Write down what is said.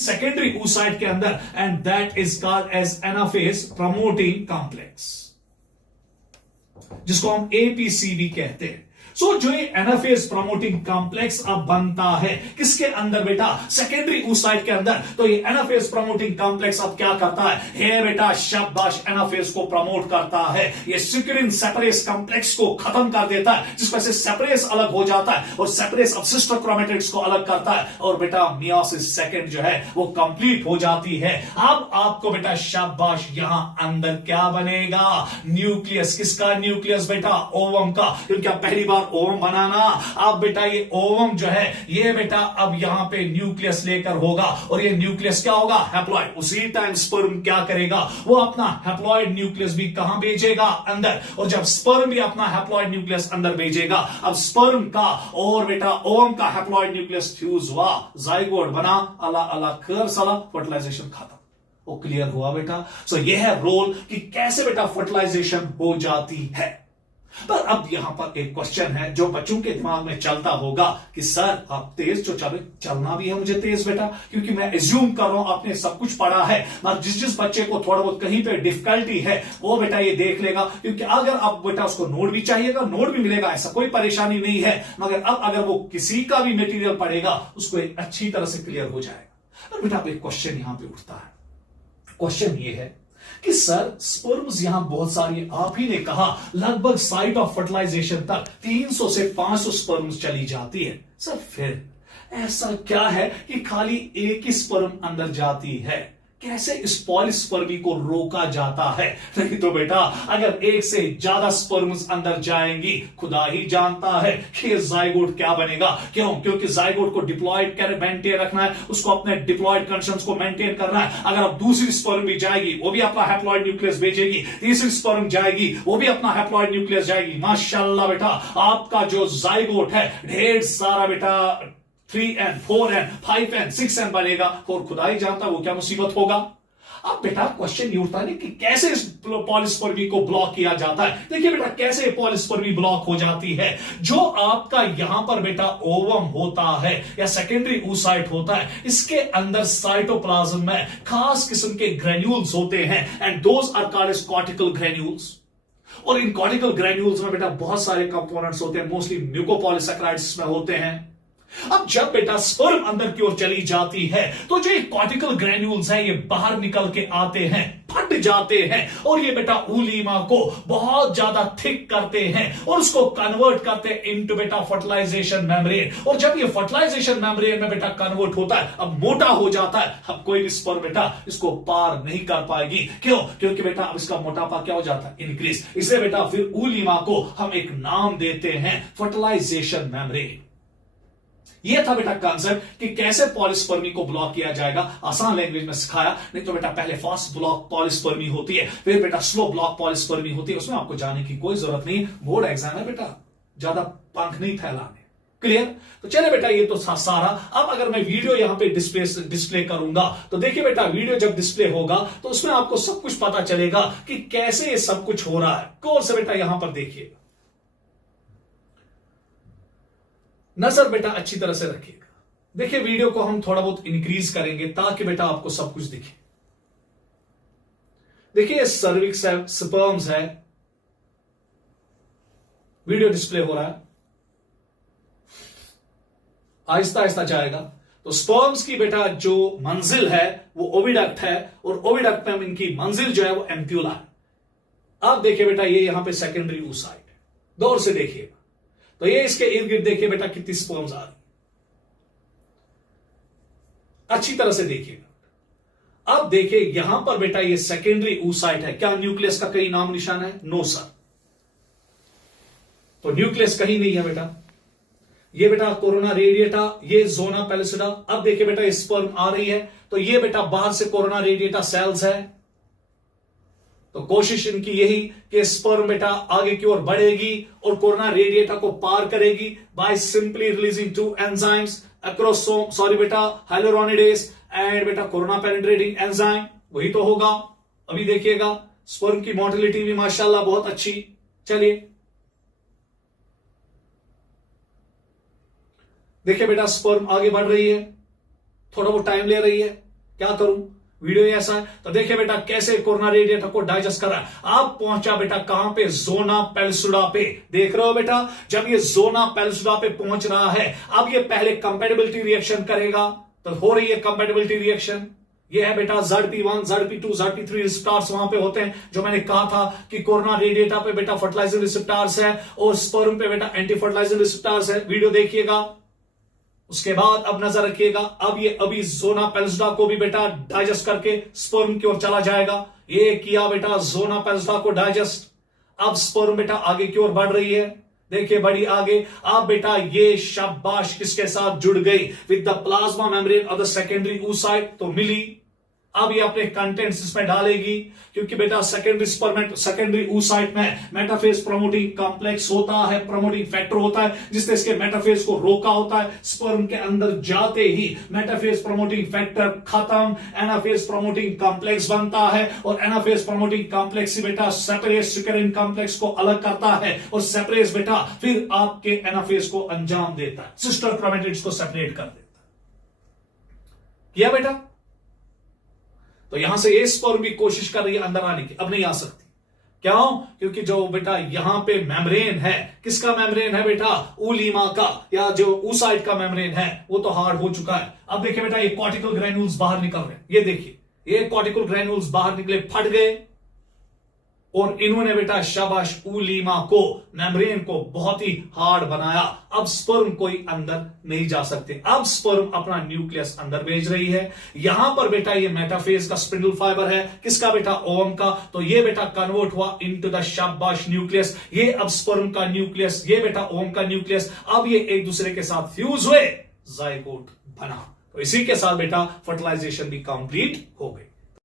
Secondary oocyte के अंदर, and that is called as anaphase promoting complex, जिसको हम एपीसीबी कहते हैं। सो जो ये एनाफेज प्रमोटिंग कॉम्प्लेक्स अब बनता है किसके अंदर बेटा, सेकेंडरी oocyte के अंदर। तो ये एनाफेज प्रमोटिंग कॉम्प्लेक्स अब क्या करता है, हे बेटा शाबाश, एनाफेज को प्रमोट करता है। ये सिक्रिन सेपरेस कॉम्प्लेक्स को खत्म कर देता है, जिसमें से सेपरेस अलग हो जाता है और सेपरेस अब सिस्टर क्रोमेटिड्स को अलग करता है, और बेटा मियोसिस सेकंड जो है वो कंप्लीट हो जाती है। अब आपको बेटा शाबाश, यहां अंदर क्या बनेगा, न्यूक्लियस। किसका न्यूक्लियस बेटा, ओवम का, क्योंकि आप पहली बार ओवम बनाना। अब बेटा ये ओवम जो है ये बेटा अब यहां पे न्यूक्लियस लेकर होगा, और ये न्यूक्लियस क्या होगा, हैप्लॉइड। उसी टाइम स्पर्म क्या करेगा, वो अपना हैप्लॉइड न्यूक्लियस भी कहां भेजेगा, अंदर। और जब स्पर्म भी अपना हैप्लॉइड न्यूक्लियस अंदर भेजेगा, अब स्पर्म का और बेटा ओवम का हैप्लॉइड न्यूक्लियस फ्यूज हुआ, जाइगोट बना, अला अला कर सला, फर्टिलाइजेशन खत्म। वो क्लियर हुआ बेटा। सो ये है रोल कि कैसे बेटा फर्टिलाइजेशन हो जाती है। पर अब यहां पर एक क्वेश्चन है जो बच्चों के दिमाग में चलता होगा कि सर आप तेज तो चलना भी है मुझे तेज बेटा, क्योंकि मैं एज्यूम कर रहा हूं आपने सब कुछ पढ़ा है, मगर जिस बच्चे को थोड़ा बहुत कहीं पे डिफिकल्टी है वो बेटा ये देख लेगा, क्योंकि अगर अब बेटा उसको नोट भी चाहिएगा, नोट भी मिलेगा, ऐसा कोई परेशानी नहीं है। मगर अब अगर वो किसी का भी मटेरियल पढ़ेगा उसको एक अच्छी तरह से क्लियर हो जाएगा। और बेटा एक क्वेश्चन यहां पर उठता है, क्वेश्चन ये है कि सर स्पर्म्स यहां बहुत सारी, आप ही ने कहा लगभग साइट ऑफ फर्टिलाइजेशन तक 300 से 500 स्पर्म्स चली जाती है। सर फिर ऐसा क्या है कि खाली एक ही स्पर्म अंदर जाती है, कैसे इस पॉलीस्पर्मी को रोका जाता है। नहीं तो बेटा अगर एक से ज्यादा स्पर्म्स अंदर जाएंगी, खुदा ही जानता है कि जाइगोट क्या बनेगा। क्यों, क्योंकि जाइगोट को डिप्लॉयड कर मेंटेन रखना है, उसको अपने डिप्लॉयड कंडीशंस को मेंटेन करना है। अगर अब दूसरी स्पर्म भी जाएगी वो भी अपना हैप्लॉइड न्यूक्लियस भेजेगी, तीसरी स्पर्म जाएगी वो भी अपना हैप्लॉइड न्यूक्लियस जाएगी। माशाल्लाह बेटा आपका जो जाइगोट है ढेर सारा बेटा 3n 4n 5n 6n बनेगा, और खुदा ही जानता वो क्या मुसीबत होगा। अब बेटा क्वेश्चन ये उठता है कि कैसे इस पॉलीस्पर्मी को ब्लॉक किया जाता है। देखिए बेटा कैसे पॉलीस्पर्मी ब्लॉक हो जाती है। जो आपका यहां पर बेटा ओवम होता है या सेकेंडरी oocyte होता है, इसके अंदर साइटोप्लाज्म में खास किस्म के ग्रेन्यूल्स होते हैं, and those are called as cortical granules. और इन कॉर्टिकल ग्रेन्यूल्स में बेटा बहुत सारे कंपोनेंट्स होते हैं, मोस्टली म्यूकोपॉलीसैकेराइड्स में होते हैं। अब जब बेटा स्पर्म अंदर की ओर चली जाती है तो जो ये कॉर्टिकल ग्रेन्यूल्स हैं ये बाहर निकल के आते हैं, फट जाते हैं, और ये बेटा ऊलीमा को बहुत ज्यादा थिक करते हैं और उसको कन्वर्ट करते हैं इनटू बेटा फर्टिलाइजेशन मेम्ब्रेन। और जब ये फर्टिलाइजेशन मेम्ब्रेन में बेटा कन्वर्ट होता है, अब मोटा हो जाता है, अब कोई भी स्पर्म बेटा इसको पार नहीं कर पाएगी। क्यों, क्योंकि बेटा अब इसका मोटापा क्या हो जाता है, इंक्रीज। इसलिए बेटा फिर ऊलीमा को हम एक नाम देते हैं फर्टिलाइजेशन मेम्ब्रेन। यह था बेटा कंसेप्ट कि कैसे पॉलीस्पर्मी को ब्लॉक किया जाएगा, आसान लैंग्वेज में सिखाया। नहीं तो बेटा पहले फास्ट ब्लॉक पॉलीस्पर्मी होती है, फिर बेटा स्लो ब्लॉक पॉलीस्पर्मी होती है, उसमें आपको जाने की कोई जरूरत नहीं, बोर्ड एग्जाम है बेटा, ज्यादा पंख नहीं फैलाने। क्लियर। तो चले बेटा ये तो सारा। अब अगर मैं वीडियो यहां पे डिस्प्ले करूंगा तो देखिए बेटा वीडियो जब डिस्प्ले होगा तो उसमें आपको सब कुछ पता चलेगा कि कैसे ये सब कुछ हो रहा है। कौन से बेटा यहां पर देखिएगा, नजर बेटा अच्छी तरह से रखिएगा। देखिए वीडियो को हम थोड़ा बहुत इंक्रीज करेंगे ताकि बेटा आपको सब कुछ दिखे। देखिए सर्विक्स है, स्पर्म्स है, वीडियो डिस्प्ले हो रहा है, आहिस्ता आहिस्ता जाएगा। तो स्पर्म्स की बेटा जो मंजिल है वो ओविडक्ट है, और ओविडक्ट में इनकी मंजिल जो है वो एम्प्यूला है। अब देखिए बेटा ये यहां पे सेकेंडरी oocyte, गौर से देखिएगा। तो ये इसके इर्द गिर्द देखिए बेटा कितनी स्पर्म्स आ रही, अच्छी तरह से देखिएगा। अब देखिए यहां पर बेटा ये सेकेंडरी oocyte है, क्या न्यूक्लियस का कहीं नाम निशान है, नो सर। तो न्यूक्लियस कहीं नहीं है बेटा। ये बेटा कोरोना रेडिएटा, ये जोना पेलिसिडा। अब देखिए बेटा ये स्पर्म आ रही है, तो ये बेटा बाहर से कोरोना रेडिएटा सेल्स है। तो कोशिश इनकी यही कि स्पर्म बेटा आगे की ओर बढ़ेगी और कोरोना रेडिएटा को पार करेगी by simply releasing two enzymes across beta hyaluronidase and beta corona penetrating enzyme, वही तो होगा। अभी देखिएगा स्पर्म की मोटिलिटी भी माशाल्लाह बहुत अच्छी। चलिए देखिए बेटा स्पर्म आगे बढ़ रही है, थोड़ा बहुत टाइम ले रही है, क्या करूं, वीडियो ऐसा है। तो देखिए बेटा कैसे कोरोना रेडिएटर को डाइजेस्ट कर रहा है। अब पहुंचा बेटा कहां पे, जोना पेल्सुडा पे। देख रहे हो बेटा, जब ये जोना पेल्सुडा पे पहुंच रहा है, अब ये पहले कंपैटिबिलिटी रिएक्शन करेगा। तो हो रही है कंपैटिबिलिटी रिएक्शन। ये है बेटा ZP1, ZP2, ZP3 रिसेप्टर्स वहां पे होते हैं, जो मैंने कहा था कि कोरोना रेडिएटर पे बेटा फर्टिलाइजिंग रिसेप्टर्स है और स्पर्म पे बेटा एंटी फर्टिलाइजिंग रिसेप्टर्स है। वीडियो देखिएगा। उसके बाद अब नजर रखिएगा, अब ये अभी जोना पेल्सुडा को भी बेटा डाइजेस्ट करके स्पर्म की ओर चला जाएगा। ये किया बेटा जोना पेल्सुडा को डाइजेस्ट। अब स्पर्म बेटा आगे की ओर बढ़ रही है, देखिए बड़ी आगे। अब बेटा ये शाबाश किसके साथ जुड़ गई, with the plasma membrane of the secondary oocyte, तो मिली। अब ये अपने कंटेंट्स इसमें डालेगी, क्योंकि बेटा सेकेंडरी oocyte में मेटाफेज प्रमोटिंग कॉम्प्लेक्स होता है, प्रमोटिंग फैक्टर होता है, जिसने इसके मेटाफेज को रोका होता है। स्पर्म के अंदर जाते ही मेटाफेज प्रमोटिंग फैक्टर खत्म, एनाफेज प्रमोटिंग कॉम्प्लेक्स बनता है, और एनाफेज प्रमोटिंग कॉम्प्लेक्स ही बेटा सेपरेस सुकेरिन कॉम्प्लेक्स को अलग करता है, और सेपरेस बेटा फिर आपके एनाफेज को अंजाम देता है, सिस्टर क्रोमेटिड्स को सेपरेट कर देता है। किया बेटा। तो यहां से ये स्पर्म भी कोशिश कर रही है अंदर आने की, अब नहीं आ सकती। क्यों? क्योंकि जो बेटा यहां पे मेम्ब्रेन है, किसका मेम्ब्रेन है बेटा, ऊलीमा का, या जो oocyte का मेम्ब्रेन है, वो तो हार्ड हो चुका है। अब देखिए बेटा ये कॉर्टिकल ग्रैन्यूल्स बाहर निकल रहे हैं, ये देखिए ये कॉर्टिकल ग्रैन्यूल्स बाहर निकले, फट गए, और इन्होंने बेटा शाबाश ऊलीमा को, मेम्ब्रेन को बहुत ही हार्ड बनाया। अब स्पर्म कोई अंदर नहीं जा सकते। अब स्पर्म अपना न्यूक्लियस अंदर भेज रही है। यहां पर बेटा ये मेटाफेज का स्पिंडल फाइबर है, किसका बेटा, ओवम का। तो ये बेटा कन्वर्ट हुआ इनटू द शाबाश न्यूक्लियस। ये अब स्पर्म का न्यूक्लियस, ये बेटा ओवम का न्यूक्लियस। अब ये एक दूसरे के साथ फ्यूज हुए, जाइगोट बना। तो इसी के साथ बेटा फर्टिलाइजेशन भी कंप्लीट हो गई।